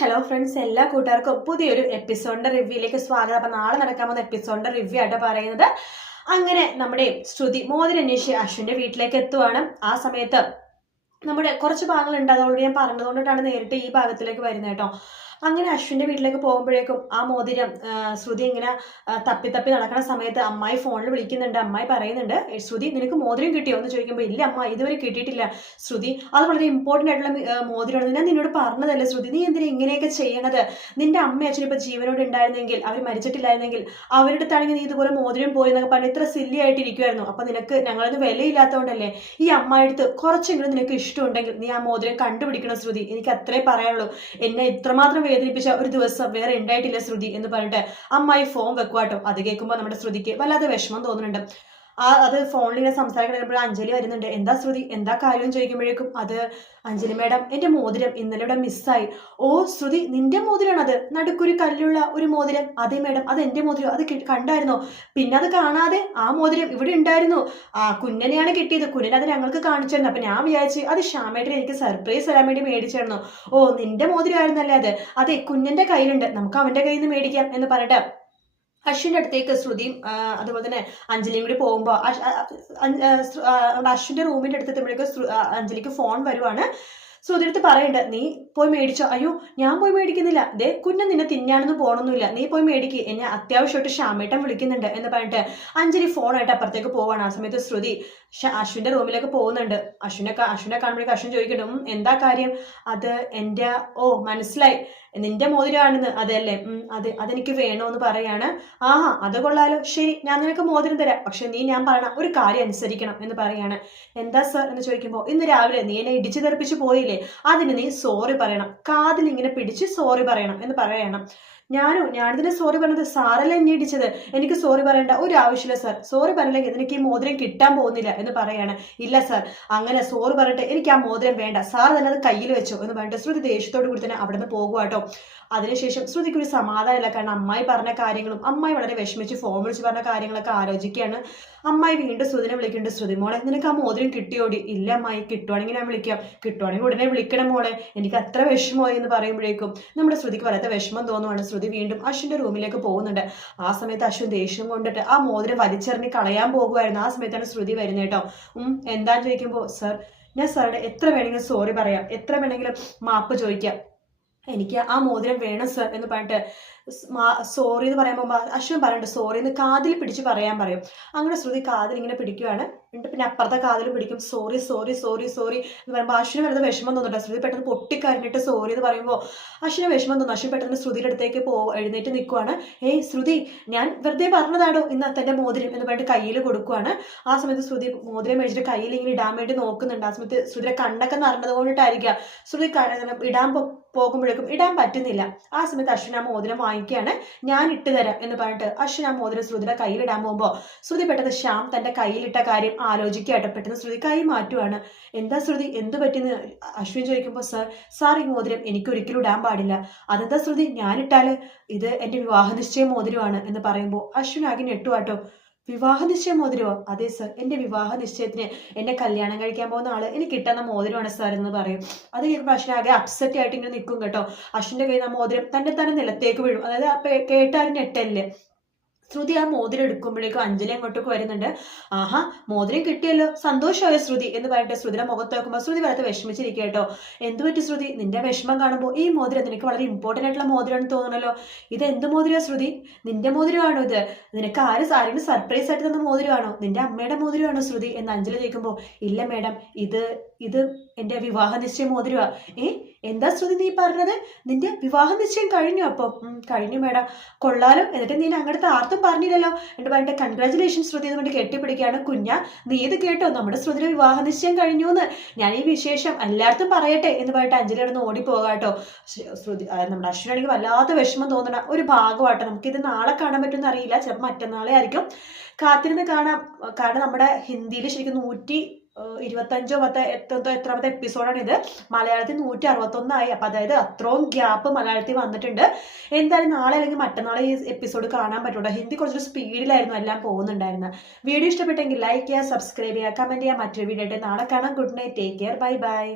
Hello friends, എല്ലാ കൂട്ടുകാർക്കും പുതിയൊരു എപ്പിസോഡിന്റെ റിവ്യൂയിലേക്ക് സ്വാഗതം. അപ്പൊ നാളെ നടക്കാൻ പോകുന്ന എപ്പിസോഡിന്റെ റിവ്യൂ ആയിട്ട് പറയുന്നത്, അങ്ങനെ നമ്മുടെ ശ്രുതി മോതിരം അന്വേഷിച്ച് അശ്വിന്റെ വീട്ടിലേക്ക് എത്തുവാണ്. ആ സമയത്ത് നമ്മുടെ കുറച്ച് ഭാഗങ്ങളുണ്ട്, അതോട് ഞാൻ പറഞ്ഞതുകൊണ്ടിട്ടാണ് നേരിട്ട് ഈ ഭാഗത്തിലേക്ക് വരുന്നത് കേട്ടോ. അങ്ങനെ അശ്വിന്റെ വീട്ടിലേക്ക് പോകുമ്പോഴേക്കും ആ മോതിരം ശ്രുതി ഇങ്ങനെ തപ്പി തപ്പി നടക്കുന്ന സമയത്ത് അമ്മായി ഫോണിൽ വിളിക്കുന്നുണ്ട്. അമ്മായി പറയുന്നുണ്ട്, ശ്രുതി നിനക്ക് മോതിരം കിട്ടിയോ എന്ന് ചോദിക്കുമ്പോൾ ഇല്ല അമ്മ, ഇതുവരെ കിട്ടിയിട്ടില്ല ശ്രുതി, അത് വളരെ ഇമ്പോർട്ടൻ്റ് ആയിട്ടുള്ള മോതിരമാണ്. ഞാൻ നിന്നോട് പറഞ്ഞതല്ലേ ശ്രുതി, നീ എന്തിനാ ഇങ്ങനെയൊക്കെ ചെയ്യണത്? നിന്റെ അമ്മ അച്ഛൻ ഇപ്പൊ ജീവനോട് ഉണ്ടായിരുന്നെങ്കിൽ, അവർ മരിച്ചിട്ടില്ലായിരുന്നെങ്കിൽ അവരുടെ അടുത്താണെങ്കിൽ നീ ഇതുപോലെ മോതിരം പോയി എന്നൊക്കെ പറഞ്ഞ് ഇത്ര സില്ലി ആയിട്ടിരിക്കുമായിരുന്നു. അപ്പൊ നിനക്ക് ഞങ്ങളൊന്ന് വിലയില്ലാത്തതുകൊണ്ടല്ലേ ഈ അമ്മായിടുത്ത് കുറച്ചെങ്കിലും നിനക്ക് ഇഷ്ടമുണ്ടെങ്കിൽ നീ ആ മോതിരം കണ്ടുപിടിക്കണം ശ്രുതി, എനിക്ക് അത്രേ പറയാനുള്ളൂ. എന്നെ ഇത്രമാത്രം വേദനിപ്പിച്ച ഒരു ദിവസം വേറെ ഉണ്ടായിട്ടില്ല ശ്രുതി എന്ന് പറഞ്ഞിട്ട് അമ്മായി ഫോൺ വെക്കുവാട്ടോ. അത് കേൾക്കുമ്പോൾ നമ്മുടെ ശ്രുതിക്ക് വല്ലാതെ വിഷമം തോന്നുന്നുണ്ട്. അത് ഫോണിൽ ഇങ്ങനെ സംസാരിക്കണമെങ്കിൽ അഞ്ജലി വരുന്നുണ്ട്. എന്താ ശ്രുതി, എന്താ കാര്യം ചോദിക്കുമ്പോഴേക്കും അത് അഞ്ജലി മേഡം, എന്റെ മോതിരം ഇന്നലെ ഇവിടെ മിസ്സായി. ഓ ശ്രുതി, നിന്റെ മോതിരമാണ് അത്, നടുക്കൊരു കല്ലുള്ള ഒരു മോതിരം? അതെ മേഡം, അത് എന്റെ മോതിരം, അത് കണ്ടായിരുന്നോ? പിന്നെ അത് കാണാതെ ആ മോതിരം ഇവിടെ ഉണ്ടായിരുന്നു. കുഞ്ഞനെയാണ് കിട്ടിയത്, കുഞ്ഞൻ അത് ഞങ്ങൾക്ക് കാണിച്ചിരുന്നു. അപ്പൊ ഞാൻ വിചാരിച്ചു അത് ശ്യാമേട്ടൻ എനിക്ക് സർപ്രൈസ് തരാൻ വേണ്ടി മേടിച്ചായിരുന്നു. ഓ നിന്റെ മോതിരമായിരുന്നല്ലേ അത്? അതെ, കുഞ്ഞന്റെ കയ്യിലുണ്ട്, നമുക്ക് അവന്റെ കയ്യിൽ നിന്ന് മേടിക്കാം എന്ന് പറഞ്ഞിട്ട് അശ്വിന്റെ അടുത്തേക്ക് ശ്രുതിയും അതുപോലെ തന്നെ അഞ്ജലിയും കൂടി പോകുമ്പോൾ അശ്വിന്റെ റൂമിന്റെ അടുത്തെത്തുമ്പോഴേക്കും അഞ്ജലിക്ക് ഫോൺ വരുവാണ്. ശ്രുതി അടുത്ത് പറയുന്നുണ്ട്, നീ പോയി മേടിച്ചോ? അയ്യോ ഞാൻ പോയി മേടിക്കുന്നില്ല, ദേ കുഞ്ഞൻ നിന്നെ തിന്നാനൊന്നും പോകണമെന്നില്ല, നീ പോയി മേടിക്ക്, എന്നെ അത്യാവശ്യമായിട്ട് ശ്യാമേട്ടൻ വിളിക്കുന്നുണ്ട് എന്ന് പറഞ്ഞിട്ട് അഞ്ജലി ഫോണായിട്ട് അപ്പുറത്തേക്ക് പോവാണ്. ആ സമയത്ത് ശ്രുതി അശ്വിന്റെ റൂമിലേക്ക് പോകുന്നുണ്ട്. അശ്വിനെ കാണുമ്പോഴേക്കും അശ്വിൻ ചോദിക്കണം, എന്താ കാര്യം? അത് എൻ്റെ മനസ്സിലായി, നിന്റെ മോതിരമാണെന്ന്. അതല്ലേ? അതെനിക്ക് വേണോന്ന് പറയാണ്. ആഹാ, അത് കൊള്ളാലോ, ശരി ഞാൻ നിനക്ക് മോതിരം തരാം, പക്ഷെ നീ ഞാൻ പറയണ ഒരു കാര്യം അനുസരിക്കണം എന്ന് പറയാണ്. എന്താ സർ എന്ന് ചോദിക്കുമ്പോൾ, ഇന്ന് രാവിലെ നീ എന്നെ ഇടിച്ചു തെറിപ്പിച്ച് പോയില്ലേ, അതിന് നീ സോറി പറയണം, കാതിൽ ഇങ്ങനെ പിടിച്ച് സോറി പറയണം എന്ന് പറയണം. ഞാനിതിനെ സോറി പറഞ്ഞത്, സാറല്ലേ എന്നെ ഇടിച്ചത്, എനിക്ക് സോറി പറയേണ്ട ഒരു ആവശ്യമില്ല സർ, സോറി പറഞ്ഞില്ലെങ്കിൽ എനിക്ക് ഈ മോതിരം കിട്ടാൻ പോകുന്നില്ല എന്ന് പറയാണ്. ഇല്ല സർ, അങ്ങനെ സോറി പറഞ്ഞിട്ട് എനിക്ക് ആ മോതിരം വേണ്ട, സാർ തന്നെ അത് കയ്യിൽ വെച്ചോ എന്ന് പറഞ്ഞിട്ട് ശ്രുതി ദേഷ്യത്തോട് കൂടി തന്നെ അവിടെ നിന്ന് പോകുവാട്ടോ. അതിനുശേഷം ശ്രുതിക്ക് ഒരു സമാധാനമില്ല, കാരണം അമ്മായി പറഞ്ഞ കാര്യങ്ങളും അമ്മായി വളരെ വിഷമിച്ച് ഫോൺ വിളിച്ച് പറഞ്ഞ കാര്യങ്ങളൊക്കെ ആലോചിക്കുകയാണ്. അമ്മായി വീണ്ടും ശ്രുതിനെ വിളിക്കുന്നുണ്ട്. ശ്രുതി മോളെ, നിനക്ക് ആ മോതിരം കിട്ടിയോടി? ഇല്ല അമ്മായി, കിട്ടുവാണെങ്കിൽ ഞാൻ വിളിക്കാം, കിട്ടുവാണെങ്കിൽ ഉടനെ വിളിക്കണം മോളെ, എനിക്ക് അത്ര വിഷമമായി എന്ന് പറയുമ്പോഴേക്കും നമ്മുടെ ശ്രുതിക്ക് വല്ലാത്ത വിഷമം തോന്നുവാണ്. ശ്രുതി വീണ്ടും അശ്വിന്റെ റൂമിലേക്ക് പോകുന്നുണ്ട്. ആ സമയത്ത് അശ്വിൻ ദേഷ്യം കൊണ്ടിട്ട് ആ മോതിരം വലിച്ചെറിഞ്ഞ് കളയാൻ പോകുമായിരുന്നു. ആ സമയത്താണ് ശ്രുതി വരുന്നത് കേട്ടോ. എന്താന്ന് ചോദിക്കുമ്പോൾ, സർ ഞാൻ സാറുടെ എത്ര വേണമെങ്കിലും സോറി പറയാം, എത്ര വേണമെങ്കിലും മാപ്പ് ചോദിക്കാം, എനിക്ക് ആ മോതിരം വേണം സർ എന്ന് പറഞ്ഞിട്ട് സോറി എന്ന് പറയുമ്പോൾ അശ്വിൻ പറയുന്നുണ്ട്, സോറി എന്ന് കാതിൽ പിടിച്ച് പറയാൻ പറയും. അങ്ങനെ ശ്രുതി കാതിൽ ഇങ്ങനെ പിടിക്കുകയാണ്. എന്നിട്ട് പിന്നെ അപ്പുറത്തെ കാതിൽ പിടിക്കും, സോറി സോറി സോറി സോറി എന്ന് പറയുമ്പോൾ അശ്വിന് വെറുതെ വിഷമം തോന്നുന്നുണ്ട്. ശ്രുതി പെട്ടെന്ന് പൊട്ടിക്കരഞ്ഞിട്ട് സോറി എന്ന് പറയുമ്പോൾ അശ്വിന് വിഷമം തോന്നുന്നു. അശ്വിൻ പെട്ടെന്ന് ശ്രുതിയുടെ അടുത്തേക്ക് എഴുന്നേറ്റ് നിൽക്കുവാണ്. ഏയ് ശ്രുതി, ഞാൻ വെറുതെ പറഞ്ഞതാടോ ഇന്ന് തന്റെ മോതിരം എന്ന് പറഞ്ഞിട്ട് കയ്യിൽ കൊടുക്കുവാണ്. ആ സമയത്ത് ശ്രുതി മോതിരം മേടിച്ചിട്ട് കയ്യിൽ ഇങ്ങനെ ഇടാൻ വേണ്ടി നോക്കുന്നുണ്ട്. ആ സമയത്ത് ശ്രുതിയുടെ കണ്ണൊക്കെ നിറഞ്ഞത് കൊണ്ടിട്ടായിരിക്കാം ശ്രുതി ഇടാൻ പോകുമ്പോഴേക്കും ഇടാൻ പറ്റുന്നില്ല. ആ സമയത്ത് അശ്വിൻ ആ മോതിരം വാങ്ങിക്കുകയാണ്. ഞാൻ ഇട്ട് തരാം എന്ന് പറഞ്ഞിട്ട് അശ്വിൻ ആ മോതിരം ശ്രുതിയുടെ കയ്യിലിടാൻ പോകുമ്പോൾ ശ്രുതി പെട്ടെന്ന് ശ്യാം തന്റെ കയ്യിലിട്ട കാര്യം ആലോചിക്കായിട്ട് പെട്ടെന്ന് ശ്രുതി കൈ മാറ്റുവാണ്. എന്താ ശ്രുതി, എന്ത് പറ്റിയെന്ന് അശ്വിൻ ചോദിക്കുമ്പോൾ, സാർ ഈ മോതിരം എനിക്ക് ഒരിക്കലും ഇടാൻ പാടില്ല. അതെന്താ ശ്രുതി, ഞാനിട്ടാല് ഇത് എന്റെ വിവാഹ നിശ്ചയ മോതിരമാണ് എന്ന് പറയുമ്പോൾ അശ്വിൻ ആകെ നെട്ടുവാട്ടോ. വിവാഹ നിശ്ചയ മോതിരമോ? അതെ സർ, എന്റെ വിവാഹ നിശ്ചയത്തിന് എന്നെ കല്യാണം കഴിക്കാൻ പോകുന്ന ആള് എനിക്ക് കിട്ടുന്ന മോതിരമാണ് സാർ എന്ന് പറയും. അത് കേൾക്കുമ്പോൾ അശ്വിൻ ആകെ അപ്സെറ്റ് ആയിട്ട് ഇങ്ങനെ നിൽക്കും കേട്ടോ. അശ്വിന്റെ കയ്യിൽ നിന്ന് മോതിരം തന്നെ നിലത്തേക്ക് വീഴും. അതായത് കേട്ടാലും ഞെട്ടല്ലേ. ശ്രുതി ആ മോതിരം എടുക്കുമ്പോഴേക്കും അഞ്ജലി അങ്ങോട്ടേക്ക് വരുന്നുണ്ട്. ആഹാ, മോതിരം കിട്ടിയല്ലോ, സന്തോഷമായ ശ്രുതി എന്ന് പറഞ്ഞിട്ട് ശ്രുതിയുടെ മുഖത്ത് നോക്കുമ്പോൾ ശ്രുതി വലത്ത് വിഷമിച്ചിരിക്കുക കേട്ടോ. എന്ത് പറ്റി ശ്രുതി, നിന്റെ വിഷമം കാണുമ്പോൾ ഈ മോതിരം നിനക്ക് വളരെ ഇമ്പോർട്ടൻ്റ് ആയിട്ടുള്ള മോതിരമാണെന്ന് തോന്നണല്ലോ. ഇത് എന്ത് മോതിരമാ ശ്രുതി, നിന്റെ മോതിരമാണോ ഇത്? നിനക്ക് ആരെങ്കിലും സർപ്രൈസ് ആയിട്ട് തന്ന മോതിരമാണോ? നിന്റെ അമ്മയുടെ മോതിരമാണോ ശ്രുതി എന്ന് അഞ്ജലി ചോദിക്കുമ്പോൾ, ഇല്ല മേഡം, ഇത് എന്റെ വിവാഹ നിശ്ചയ മോതിരമാ. എന്താ ശ്രുതി നീ പറഞ്ഞത്, നിന്റെ വിവാഹ നിശ്ചയം കഴിഞ്ഞു? അപ്പം കഴിഞ്ഞു മേഡം. കൊള്ളാലോ, എന്നിട്ട് നീ അങ്ങടുത്ത് ആർത്തും പറഞ്ഞില്ലല്ലോ എന്ന് പറഞ്ഞിട്ട് കൺഗ്രാചുലേഷൻ ശ്രുതി എന്ന് പറഞ്ഞിട്ട് കെട്ടിപ്പിടിക്കുകയാണ്. നീ ഇത് കേട്ടോ, നമ്മുടെ ശ്രുതിയുടെ വിവാഹ നിശ്ചയം കഴിഞ്ഞു എന്ന്, ഞാൻ ഈ വിശേഷം എല്ലായിടത്തും പറയട്ടെ എന്ന് പറഞ്ഞിട്ട് അഞ്ജലി അവിടെ നിന്ന് ഓടിപ്പോകാട്ടോ. ശ്രുതി നമ്മുടെ അശ്വിനാണെങ്കിൽ വല്ലാത്ത വിഷമം തോന്നണ ഒരു ഭാഗമാട്ടോ. നമുക്കിത് നാളെ കാണാൻ പറ്റുമെന്ന് അറിയില്ല, ചിലപ്പോൾ മറ്റന്നാളെ ആയിരിക്കും. കാത്തിരുന്ന് കാണാം. കാരണം നമ്മുടെ ഹിന്ദിയിൽ ശരിക്കും 125 എത്രാമത്തെ എപ്പിസോഡാണ് ഇത്. മലയാളത്തിൽ 161 അപ്പൊ അതായത് അത്രയും ഗ്യാപ്പ് മലയാളത്തിൽ വന്നിട്ടുണ്ട്. എന്തായാലും നാളെ അല്ലെങ്കിൽ മറ്റന്നാളെ ഈ എപ്പിസോഡ് കാണാൻ പറ്റൂട്ടോ. ഹിന്ദി കുറച്ചൊരു സ്പീഡിലായിരുന്നു എല്ലാം പോകുന്നുണ്ടായിരുന്നത്. വീഡിയോ ഇഷ്ടപ്പെട്ടെങ്കിൽ ലൈക്ക് ചെയ്യുക, സബ്സ്ക്രൈബ് ചെയ്യുക, കമന്റ് ചെയ്യുക. മറ്റൊരു വീഡിയോ ആയിട്ട് നാളെ കാണാം. Good night, take care, bye bye.